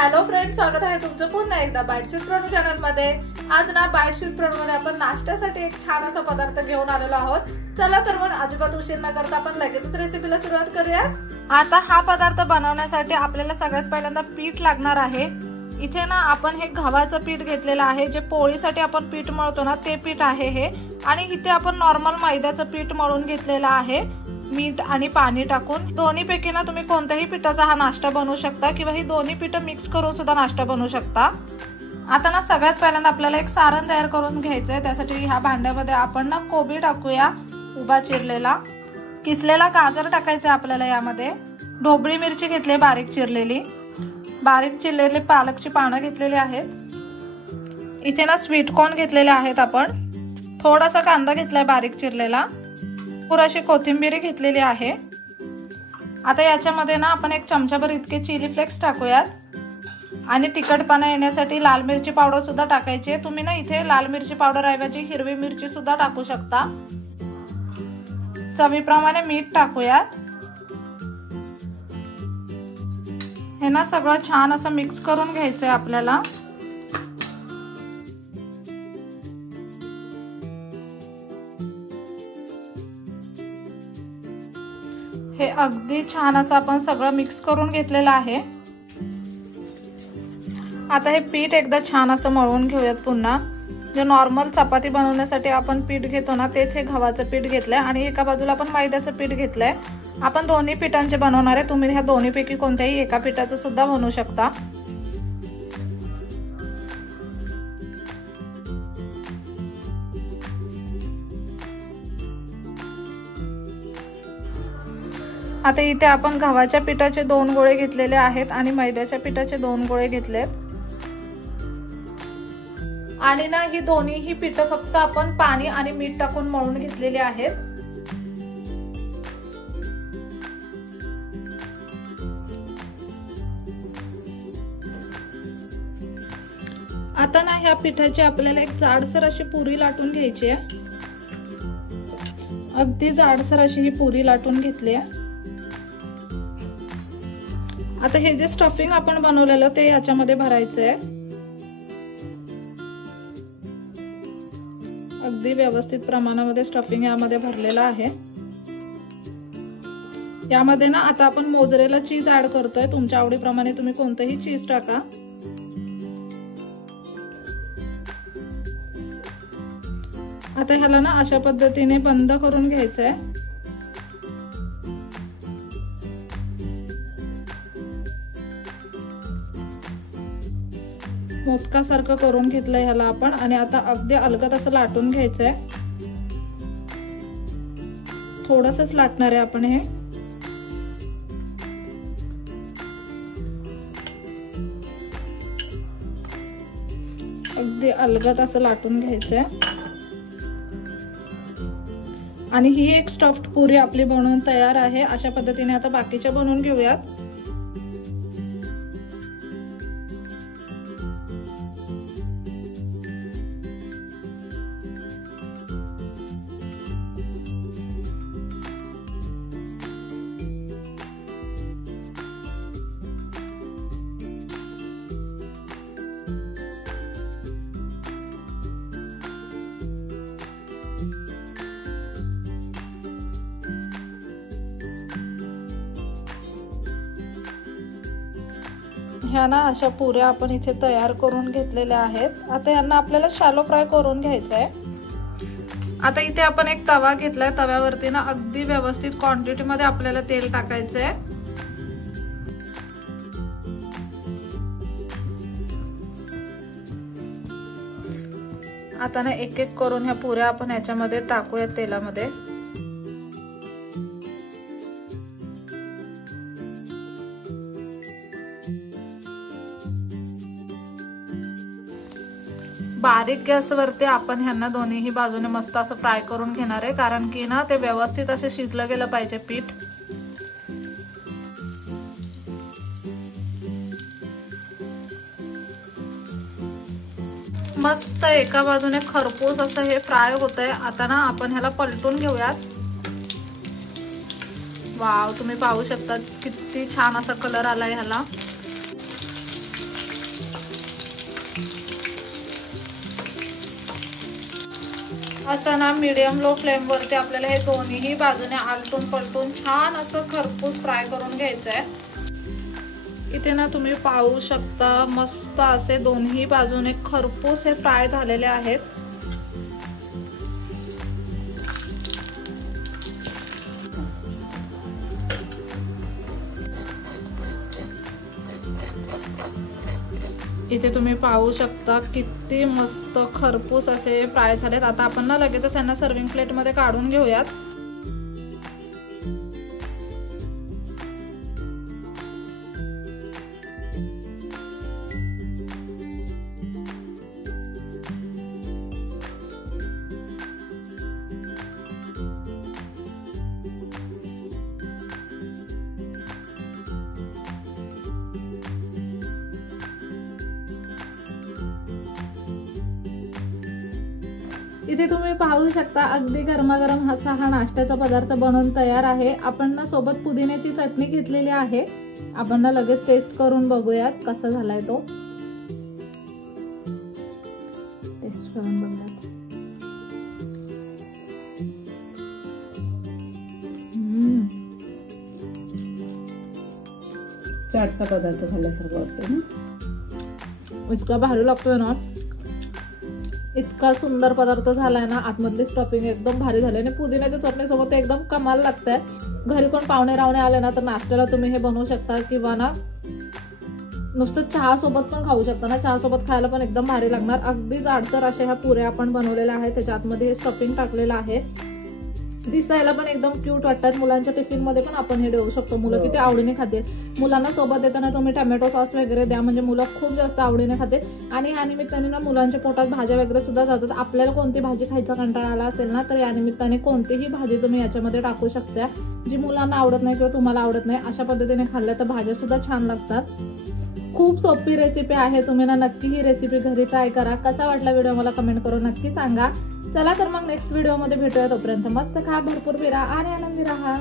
Hello friends, स्वागत आहे तुमचं पुन्हा एकदा बाईट्स विथ प्रणू चॅनल मध्ये। आज ना बाईट्स विथ प्रणू मध्ये आपण नाश्त्यासाठी एक छान असा पदार्थ घेऊन आलेलो आहोत। चला तर मग अजिबात उशीर न करता आपण लगेचच रेसिपीला सुरुवात करूया। आता हा पदार्थ बनवण्यासाठी आपल्याला सगळ्यात पहिल्यांदा पीठ लागणार आहे। इथे ना आपण हे गव्हाचं पीठ घेतलेलं आहे, जे पोळीसाठी आपण पीठ मळतो ना ते पीठ आहे हे। आणि इथे आपण नॉर्मल मैद्याचं पीठ मळून घेतलेलं आहे, मीठ आणि पाणी टाकून। दोन्ही पैकी ना तुम्ही कोणत्याही पिठाचा हा नाश्ता बनवू शकता किंवा ही दोन्ही पीठ मिक्स करून सुद्धा नाश्ता बनवू शकता। आता ना सगळ्यात पहिल्यांदा आपल्याला एक सारण तयार करून घ्यायचंय। त्यासाठी ह्या भांड्यामध्ये आपण ना कोबी टाकूया, उभा चिरलेला, किसलेला गाजर टाकायचा आपल्याला। यामध्ये ढोबळी मिरची घेतली बारीक चिरलेली, बारीक चिरलेले पालकची पानं घेतलेली आहेत। इथे ना स्वीट कॉर्न घेतलेले आहेत आपण, थोडासा कांदा घेतलाय बारीक चिरलेला, पुराशी कोथिंबीर घेतलेली आहे। आता याच्यामध्ये ना आपण एक चमचाभर इतके चिली फ्लेक्स टाकूयात आणि तिखटपणा येण्यासाठी लाल मिरची पावडर सुद्धा टाकायची आहे। तुम्ही ना इथे लाल मिरची पावडर ऐवजी हिरवी मिरची सुद्धा टाकू शकता। चवीप्रमाणे मीठ टाकूयात। हे ना सगळं छान असं मिक्स करून घ्यायचंय आपल्याला। हे अगदी छान असं आपण सगळं मिक्स करून घेतलेलं आहे। आता हे पीठ एकदा छान असं मळून घेऊयात पुन्हा। जे नॉर्मल चपाती बनवण्यासाठी आपण पीठ घेतो ना तेच हे गव्हाचं पीठ घेतलंय आणि एका बाजूला आपण मैद्याचं पीठ घेतलंय। आपण दोन्ही पिठांचे बनवणार आहे, तुम्ही ह्या दोन्ही पैकी कोणत्याही एका पिठाचं सुद्धा बनवू शकता। आता इथे आपण गव्हाच्या पिठाचे 2 गोळे घेतलेले आहेत आणि मैद्याच्या पिठाचे 2 गोळे घेतलेत। आणि ना ही दोन्ही पिठं फक्त आपण पाणी आणि मीठ टाकून मळून घेतलेले आहेत। आता ना ह्या पिठाची आपल्याला एक जाडसर अशी पुरी लाटून घ्यायची आहे। अगदी जाडसर अशी ही पुरी लाटून घेतली आहे। आता हे जे स्टफिंग आपण बनवलेलं ते याच्यामध्ये भरायचंय। अगदी व्यवस्थित प्रमाणामध्ये स्टफिंग यामध्ये भरलेलं आहे। यामध्ये ना आता आपण मोझरेला चीज ऍड करतोय, तुमच्या आवडीप्रमाणे तुम्ही कोणतंही चीज टाका। आता ह्याला ना अशा पद्धतीने बंद करून घ्यायचंय। मोदकासारखं करून घेतलंय ह्याला आपण आणि आता अगदी अलगद असं लाटून घ्यायचंय। थोडंसंच लाटणार आहे आपण हे। अगदी अलगद असं लाटून घ्यायचंय आणि ही एक स्टफ्ड पुरी आपली बनवून तयार आहे। अशा पद्धतीने आता बाकीच्या बनवून घेऊयात। ह्या ना अशा पुऱ्या आपण इथे तयार करून घेतलेल्या आहेत। आता यांना आपल्याला शॅलो फ्राय करून घ्यायचंय। आता इथे आपण एक तवा घेतलाय, तव्यावरती ना अगदी व्यवस्थित क्वांटिटी मध्ये आपल्याला तेल टाकायचंय। आता ना एक एक करून ह्या पुऱ्या आपण याच्यामध्ये टाकूयात तेलामध्ये। बारीक गॅसवरती आपण ह्यांना दोन्ही बाजूने मस्त असं फ्राय करून घेणार आहे, कारण की ना ते व्यवस्थित असे शिजलं गेलं पाहिजे पीठ। मस्त एका बाजूने खरपूस असं हे फ्राय होतंय। आता ना आपण ह्याला पलटून घेऊयात। वाव, तुम्ही पाहू शकता किती छान असा कलर आलाय ह्याला। असं ना मीडियम लो फ्लेम वरती आपल्याला हे दोन्ही बाजूने आलटून पलटून छान असं खरपूस फ्राय करून घ्यायचंय। इथे ना तुम्ही पाहू शकता मस्त असे दोन्ही बाजूने खरपूस हे फ्राय झालेले आहेत। इथे तुम्ही पाहू शकता किती मस्त खरपूस असे फ्राय झालेत। आता आपण ना लगेचच यांना सर्विंग प्लेट मध्ये काढून घेऊयात। इथे तुम्ही पाहू शकता अगदी गरमागरम असा हा नाश्त्याचा पदार्थ बनवून तयार आहे। आपण ना सोबत पुदिन्याची चटणी घेतलेली आहे। आपण ना लगेच टेस्ट करून बघूयात कसा झालाय तो। टेस्ट करून बघूयात। चाटचा पदार्थ खाल्ल्यासारखं वाटतं ना, इतका भारी लागतोय ना, इतका सुंदर पदार्थ झालाय ना। आतमधली स्टफिंग एकदम भारी झाली आणि पुदिन्याच्या चटणीसोबत एकदम कमाल लागतंय। घरी कोण पाहुणे रावणे आले ना तर नाश्त्याला तुम्ही हे बनवू शकता किंवा ना नुसतं चहा सोबत पण खाऊ शकता ना। चहा सोबत खायला पण एकदम भारी लागणार। अगदी जाडसर अशा ह्या पुऱ्या आपण बनवलेल्या आहेत, त्याच्या आतमध्ये हे स्टफिंग टाकलेलं आहे। दिसायला पण एकदम क्यूट वाटतात। मुलांच्या टिफिन मध्ये पण आपण हे देऊ शकतो, मुलं किती आवडीने खातील। मुलांना सोबत देताना तुम्ही टोमॅटो सॉस वगैरे द्या, म्हणजे मुलं खूप जास्त आवडीने खातील। आणि या निमित्ताने ना मुलांच्या पोटात भाज्या वगैरे सुद्धा जातात। आपल्याला कोणती भाजी खायचा कंटाळा आला असेल ना तर या निमित्ताने कोणतीही भाजी तुम्ही याच्यामध्ये टाकू शकता, जी मुलांना आवडत नाही किंवा तुम्हाला आवडत नाही। अशा पद्धतीने खाल्ल्या तर भाज्या सुद्धा छान लागतात। खूप सोपी रेसिपी आहे, तुम्ही ना नक्की ही रेसिपी घरी ट्राय करा। कसा वाटला व्हिडिओ मला कमेंट करून नक्की सांगा। चला तर मग नेक्स्ट व्हिडिओ मध्ये भेटूया, तोपर्यंत मस्त खा, भरपूर फिरा आणि आनंदी राहा।